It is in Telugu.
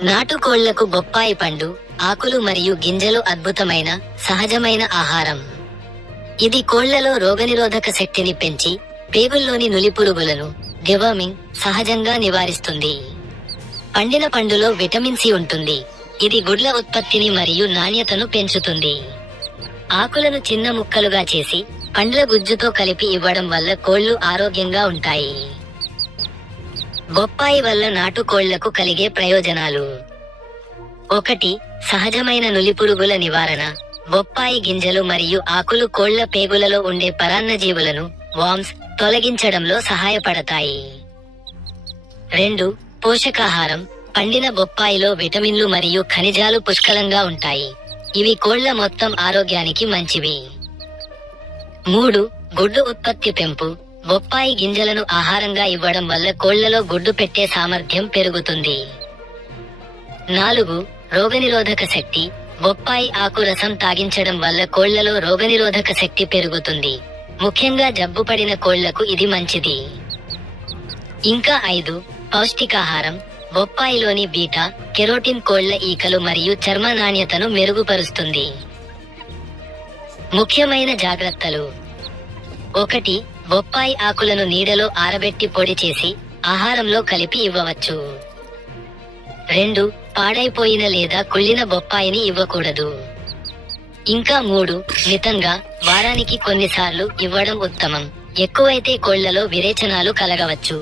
నాటుకోళ్లకు బొప్పాయి పండు, ఆకులు మరియు గింజలు అద్భుతమైన, సహజమైన ఆహారం. ఇది కోళ్లలో రోగనిరోధక శక్తిని పెంచి, పేగుల్లోని నులిపురుగులను, డివర్మింగ్, సహజంగా నివారిస్తుంది. పండిన పండులో విటమిన్ సి ఉంటుంది. ఇది గుడ్ల ఉత్పత్తిని మరియు నాణ్యతను పెంచుతుంది. ఆకులను చిన్న ముక్కలుగా చేసి, పండ్ల గుజ్జుతో కలిపి ఇవ్వడం వల్ల కోళ్లు ఆరోగ్యంగా ఉంటాయి. బొప్పాయి వల్ల నాటుకోళ్లకు కలిగే ప్రయోజనాలు: 1. సహజమైన నులిపురుగుల నివారణ. బొప్పాయి గింజలు మరియు ఆకులు కోళ్ల పేగులలో ఉండే పరాన్నజీవులను, వార్మ్స్, తొలగించడంలో సహాయపడతాయి. 2. పోషకాహారం. పండిన బొప్పాయిలో విటమిన్లు మరియు ఖనిజాలు పుష్కలంగా ఉంటాయి. ఇవి కోళ్ల మొత్తం ఆరోగ్యానికి మంచివి. 3. గుడ్డు ఉత్పత్తి పెంపు. బొప్పాయి గింజలను ఆహారంగా ఇవ్వడం వల్ల కోళ్లలో గుడ్డు పెట్టే సామర్థ్యం పెరుగుతుంది. 4. రోగనిరోధక శక్తి. బొప్పాయి ఆకు రసం తాగించడం వల్ల కోళ్లలో రోగనిరోధక శక్తి పెరుగుతుంది. ముఖ్యంగా జబ్బుపడిన కోళ్లకు ఇది మంచిది. ఇంకా 5. పౌష్టికాహారం. బొప్పాయిలోని బీటా కెరోటిన్ కోళ్ల ఈకలు మరియు చర్మ నాణ్యతను మెరుగుపరుస్తుంది. ముఖ్యమైన జాగ్రత్తలు: 1. బొప్పాయి ఆకులను నీడలో ఆరబెట్టి పొడి చేసి, ఆహారంలో కలిపి ఇవ్వవచ్చు. 2. పాడైపోయిన లేదా కుళ్ళిన బొప్పాయిని ఇవ్వకూడదు. ఇంకా 3. మితంగా, వారానికి కొన్నిసార్లు ఇవ్వడం ఉత్తమం. ఎక్కువైతే కోళ్లలో విరేచనాలు కలగవచ్చు.